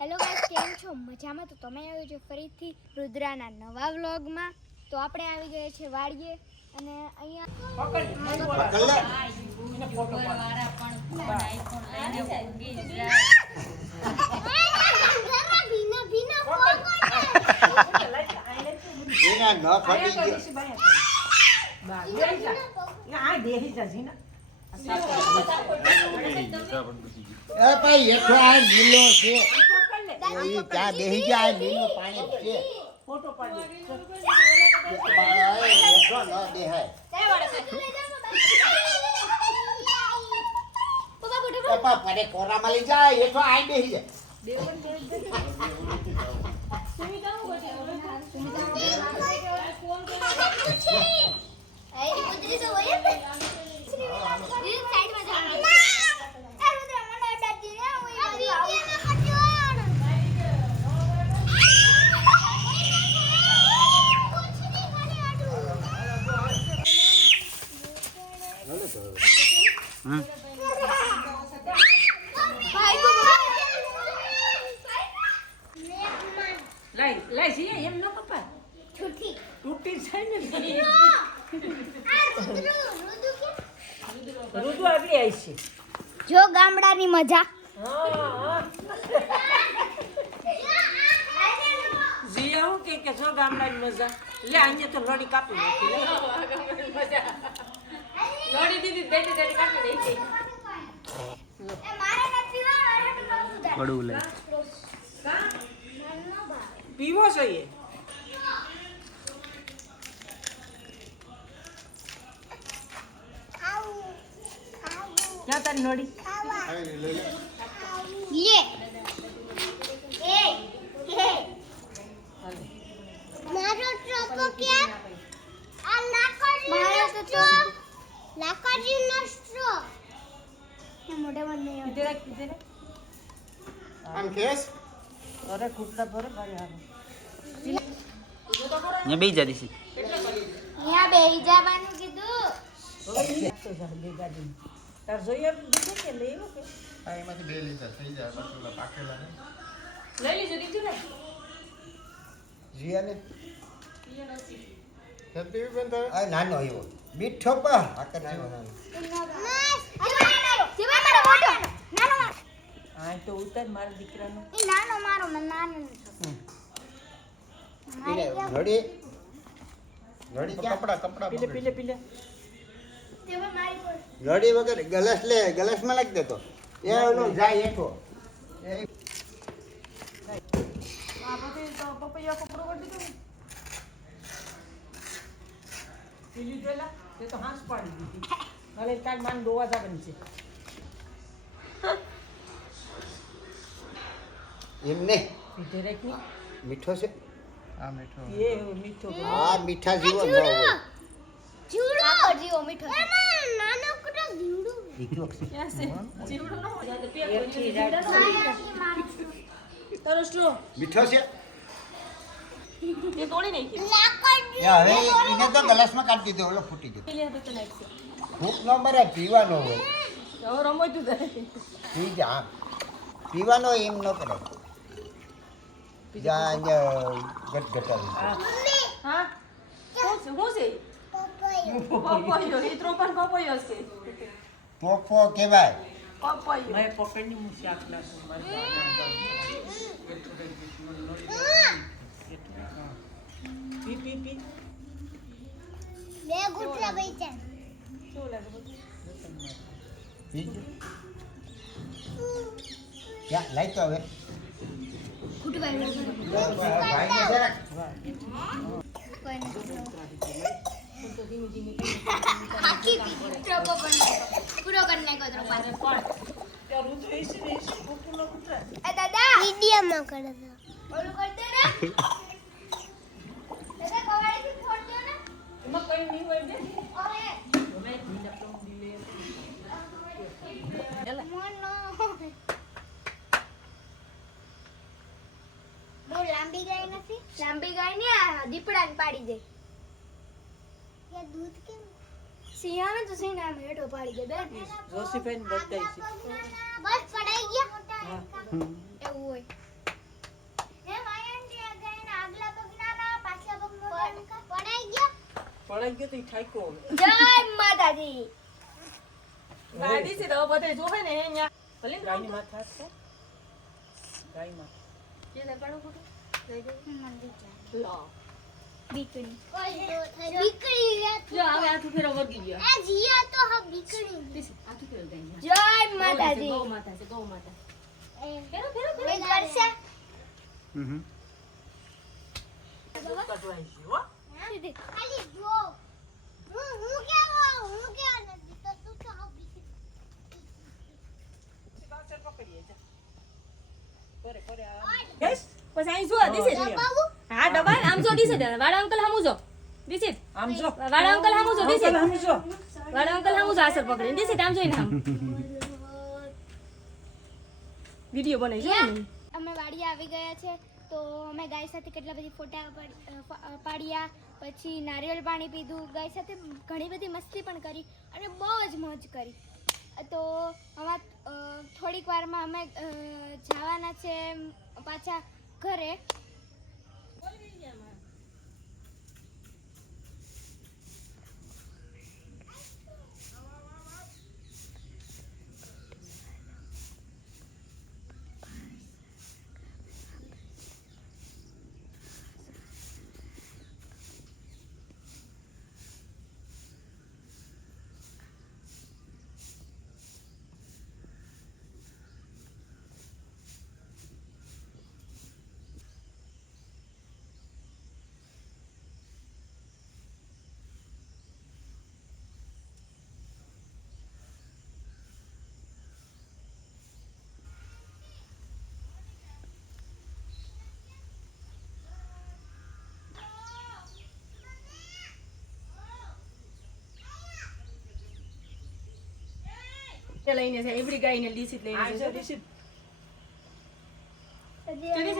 Hello guys કેમ છો? મજામાં? તો તમે આવ્યો છો ફરીથી રુદ્રાના નવા વ્લોગમાં. તો આપણે આવી ગયા છે વાડીએ અને અહીંયા ભાઈ હેઠો આ જિલ્લો છે. એ ત્યાં બેસી ગયા લીલું પાણી છે હેઠો ન દેહાય એ પા પડે કોરામાં લઈ જાય એ તો આઈ બેસી જાય લઈ લઈ જઈએ એમ ન કપાય. છૂટી. તૂટી જાય ને આ રુદ્રુ રુદ્રુ કે રુદુ આવી આવી છે. જો ગામડાની મજા. જીયા હું. કે કે જો ગામડાની મજા. લે અહીંયા તો લોડી કાપી નાખી લે. લોડી દીધી દેતી દેતી કાપી દઈ છે કડવું લે પીવો છે એ ક્યાં તારી નોડી લે કેસ? અરે કૂટલા ભરે ભાઈ હાલો બેસી જતી છે. અહીંયા બેહી જવાનું કીધું. જા, તાર જોઈએ દીધું કે લઈ લો કે? આ એમાંથી બે લીધા થઈ જાય ઓલા પાકેલા ને. લઈ લીધું દીધું ને? જીયાને? તારે? આ નાનો એવો મીઠો પા આકર નાનો નાનો હા તો ઉતાર મારા દીકરાનો. નાનો મારો મને નાનો ઘડી ઘડી કપડા કપડા પીલે પીલે પીલે. ઘડી વગર ગલાસ લે ગલાસમાં નાખી દેતો. એ ઓલો જાય એ તો પપૈયા કપડો કાઢી દીધો પીલી દેલા તે તો હાંસ પાડી દીધી. હાલે તાર માન દોવા જવાની છે. એમને? પીધે રાખી મીઠો છે? આ મીઠો. એ મીઠો આ મીઠા જીવો ન હોય. જીવડો. જીવો મીઠો નાનો કુટો જીવડો. દીકરો તારો સ્ટ્રો મીઠો છે? એ તોડી નાખી લાકડી. હવે એને તો ગલાસમાં કાઢી દીધો ઓલો ફૂટી ગયો. ભૂખ ન મરે પીવાનો હોય. હવે રમો તું તારે પી જા. પીવાનો એમ ન કરે. જા ગટ ગટાવી હા? શું છે? શું છે? પપૈયો. તો પણ પપૈયો છે. પોપો કહેવાય. પપૈયો. મેં નાખું મારી પી પી પી. બે ગુટલા બેચા શું લાગે બધું પી જો યા લાઈ તો હવે. આખી ટ્રકો પણ પૂરો દાદા. મીડિયમમાં કરે ઓલું ને લાંબી ગાય નથી? લાંબી ગાય ને આ દીપડાને પાડી દે. કે દૂધ કેમ? સિંહાને તો સિંહ નામ હેઠો પાડી દે બેન. જોસીફેન બતાઈ છે. બસ પડાઈ ગયા. એવું હોય. પડાઈ ગયો? તો ઠાકો જય માતાજી. ગાડી છે તો બધે જોવે ને અહીંયા. ભલે ગાયની માથા છે ગાયમાં કે લેવાનું ખોટું? લો. બીકણી જો હવે આખું ફેરો વળગી ગયો આ જીયા તો હા બીકણી દીસી, ફેરો દઈ. જય ગૌ માતા છે ગૌ માતા ફેરો ફેરો ફેરો કરશે હમ કટવાઈ પછી અહીં જો દીસી હા, ડબલ આમ જો દીસી વાળા અંકલ હામું જો દીસી આમ જો વાળા અંકલ હામું જો દીસી આમ જો વાળા અંકલ હામું જો આસર પકડીને દીસી આમ જોઈને આમ વિડિયો બનાવી જો અમે વાડી આવી ગયા છે તો અમે ગાય સાથે કેટલા બધી ફોટા પાડ્યા પછી નારિયેળ પાણી પીધું ગાય સાથે ઘણી બધી મસ્તી પણ કરી અને બહુ જ મોજ કરી. તો આમાં થોડીક વારમાં અમે જવાના છે પાછા Correct. લઈને છે એવડી ગાયને દીસી લઈને આ